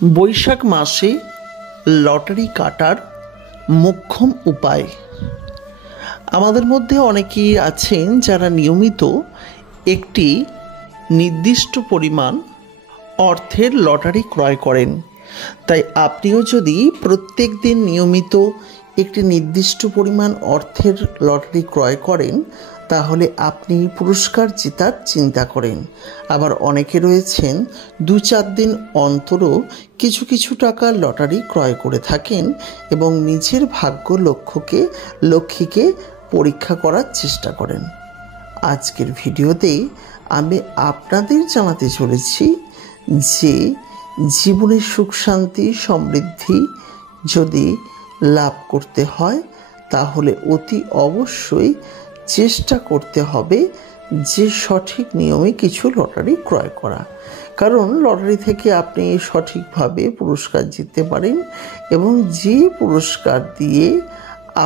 বৈশাখ মাসে লটারি কাটার মোক্ষম উপায়। আমাদের মধ্যে অনেকেই আছেন যারা নিয়মিত একটি নির্দিষ্ট পরিমাণ অর্থের লটারি ক্রয় করেন। তাই আপনিও যদি প্রত্যেক দিন নিয়মিত একটি নির্দিষ্ট পরিমাণ অর্থের লটারি ক্রয় করেন, তাহলে আপনি পুরস্কার জেতার চিন্তা করেন। আবার অনেকে রয়েছেন 2-4 দিন অন্তরও কিছু কিছু টাকার লটারি ক্রয় করে থাকেন এবং নিজের ভাগ্য লক্ষ্মীকে পরীক্ষা করার চেষ্টা করেন। আজকের ভিডিওতে আমি আপনাদের জানাতে চলেছি যে জীবনের সুখ শান্তি সমৃদ্ধি যদি লাভ করতে হয় তাহলে অতি অবশ্যই চেষ্টা করতে হবে যে সঠিক নিয়মে কিছু লটারি ক্রয় করা। কারণ লটারি থেকে আপনি সঠিকভাবে পুরস্কার জিততে পারেন এবং যে পুরস্কার দিয়ে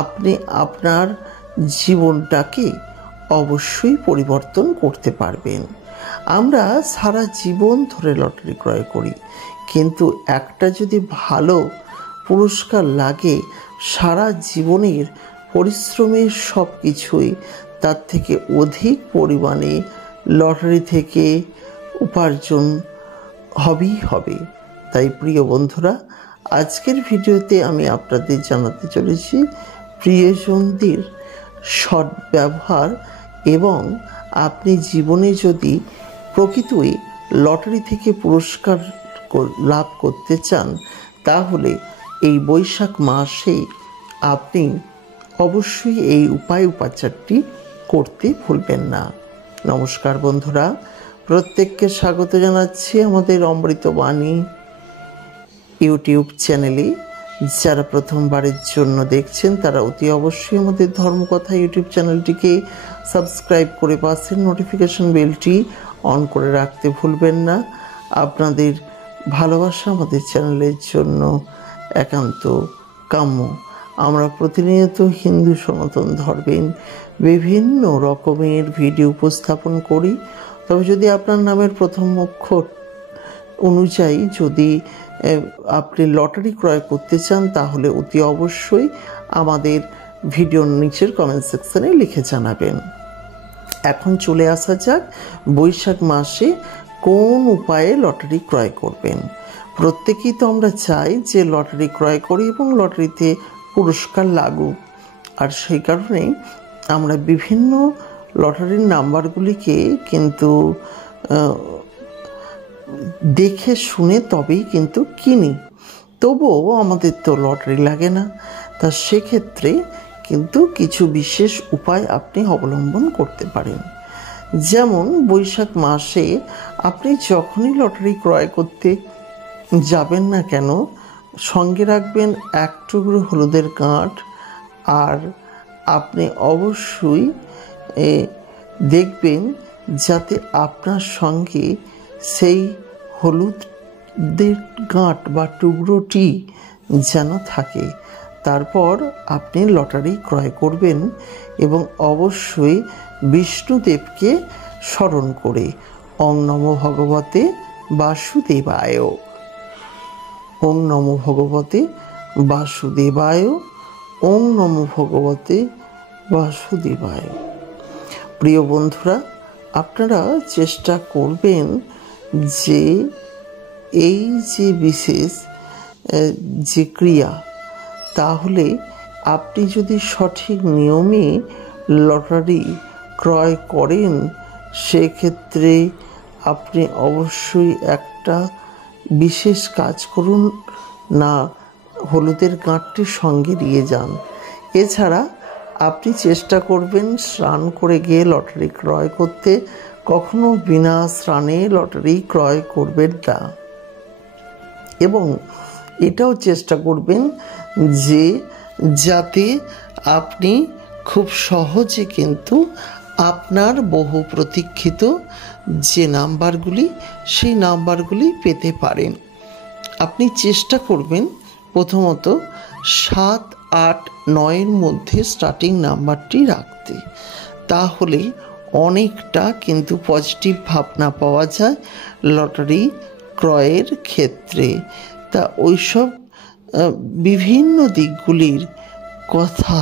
আপনি আপনার জীবনটাকে অবশ্যই পরিবর্তন করতে পারবেন। আমরা সারা জীবন ধরে লটারি ক্রয় করি, কিন্তু একটা যদি ভালো পুরস্কার লাগে, সারা জীবনের পরিশ্রমের সব কিছুই তার থেকে অধিক পরিমাণে লটারি থেকে উপার্জন হবেই হবে। তাই প্রিয় বন্ধুরা, আজকের ভিডিওতে আমি আপনাদের জানাতে চলেছি প্রিয়জনদের সৎ ব্যবহার এবং আপনি জীবনে যদি প্রকৃতই লটারি থেকে পুরস্কার লাভ করতে চান তাহলে এই বৈশাখ মাসে আপনি অবশ্যই এই উপাচারটি করতে ভুলবেন না। নমস্কার বন্ধুরা, প্রত্যেককে স্বাগত জানাচ্ছি আমাদের অমৃতবাণী ইউটিউব চ্যানেলে। যারা প্রথমবারের জন্য দেখছেন তারা অতি অবশ্যই আমাদের ধর্মকথা ইউটিউব চ্যানেলটিকে সাবস্ক্রাইব করে পাশের নোটিফিকেশন বেলটি অন করে রাখতে ভুলবেন না। আপনাদের ভালোবাসা আমাদের চ্যানেলের জন্য একান্ত কাম্য। আমরা প্রতিনিয়ত হিন্দু সনাতন ধর্মের বিভিন্ন রকমের ভিডিও উপস্থাপন করি। তবে যদি আপনার নামের প্রথম অক্ষর অনুযায়ী যদি আপনি লটারি ক্রয় করতে চান তাহলে অতি অবশ্যই আমাদের ভিডিওর নিচের কমেন্ট সেকশনে লিখে জানাবেন। এখন চলে আসা যাক বৈশাখ মাসে কোন উপায়ে লটারি ক্রয় করবেন। প্রত্যেকেই তো আমরা চাই যে লটারি ক্রয় করি এবং লটারিতে পুরস্কার লাগুক, আর সেই কারণেই আমরা বিভিন্ন লটারির নাম্বারগুলিকে কিন্তু দেখে শুনে তবেই কিন্তু কিনি। তবুও আমাদের তো লটারি লাগে না, তা সেক্ষেত্রে কিন্তু কিছু বিশেষ উপায় আপনি অবলম্বন করতে পারেন। যেমন বৈশাখ মাসে আপনি যখনই লটারি ক্রয় করতে যাবেন না কেন, সঙ্গে রাখবেন 1 টুকরো হলুদের গাঁট, আর আপনি অবশ্যই দেখবেন যাতে আপনার সঙ্গে সেই হলুদের গাঁট বা টুকরোটি যেন থাকে। তারপর আপনি লটারি ক্রয় করবেন এবং অবশ্যই বিষ্ণুদেবকে স্মরণ করে ওং নমো ভগবতে বাসুদেবায়, ওং নমো ভগবতে বাসুদেবায়, ওং নমো ভগবতে বাসুদেবায়। প্রিয় বন্ধুরা, আপনারা চেষ্টা করবেন যে এই যে বিশেষ যে ক্রিয়া, তাহলে আপনি যদি সঠিক নিয়মে লটারি ক্রয় করেন সেক্ষেত্রে আপনি অবশ্যই একটা বিশেষ কাজ করুন না, হলুদের গাঁটটি সঙ্গে নিয়ে যান। এছাড়া আপনি চেষ্টা করবেন স্নান করে গিয়ে লটারি ক্রয় করতে। কখনো বিনা স্নানে লটারি ক্রয় করবেন না এবং এটাও চেষ্টা করবেন যে যাতে আপনি খুব সহজে কিন্তু আপনার বহু প্রতীক্ষিত যে নাম্বারগুলি সেই নাম্বারগুলি পেতে পারেন। আপনি চেষ্টা করবেন প্রথমত 7, 8, 9 মধ্যে স্টার্টিং নাম্বারটি রাখতে, তাহলে অনেকটা কিন্তু পজিটিভ ভাবনা পাওয়া যায় লটারি ক্রয়ের ক্ষেত্রে। তা ওইসব বিভিন্ন দিকগুলির কথা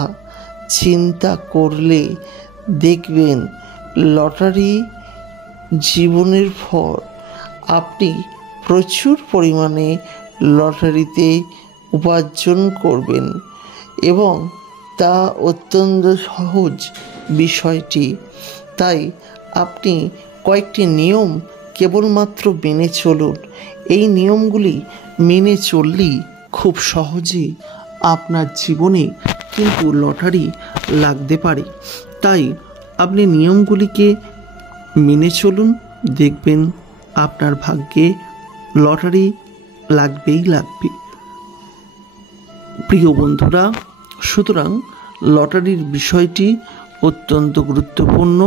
চিন্তা করলে দেখবেন লটারি জীবনের পর আপনি প্রচুর পরিমাণে লটারিতে উপার্জন করবেন এবং তা অত্যন্ত সহজ বিষয়টি। তাই আপনি কয়েকটি নিয়ম কেবলমাত্র মেনে চলুন। এই নিয়মগুলি মেনে চললেই খুব সহজেই আপনার জীবনে কিন্তু লটারি লাগতে পারে। তাই আপনি নিয়মগুলিকে মেনে চলুন, দেখবেন আপনার ভাগ্যে লটারি লাগবেই লাগবে। প্রিয় বন্ধুরা, সুতরাং লটারির বিষয়টি অত্যন্ত গুরুত্বপূর্ণ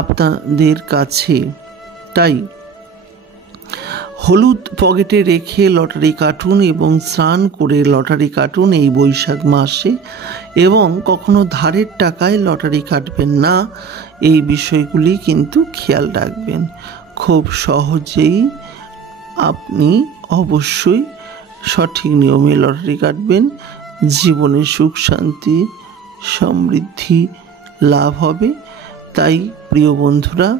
আপনাদের কাছে। তাই হলুদ পকেটে রেখে লটারি কাটুন এবং স্নান করে লটারি কাটুন এই বৈশাখ মাসে, এবং কখনো ধারের টাকায় লটারি কাটবেন না, এই বিষয়গুলি কিন্তু খেয়াল রাখবেন। খুব সহজেই আপনি অবশ্যই সঠিক নিয়মে লটারি কাটবেন, জীবনে সুখ শান্তি সমৃদ্ধি লাভ হবে। তাই প্রিয় বন্ধুরা,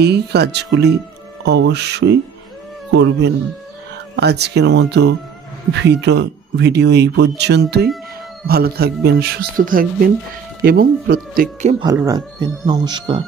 এই কাজগুলি অবশ্যই করবেন। আজকের মতো ভিডিও এই পর্যন্তই। ভালো থাকবেন, সুস্থ থাকবেন এবং প্রত্যেককে ভালো রাখবেন। নমস্কার।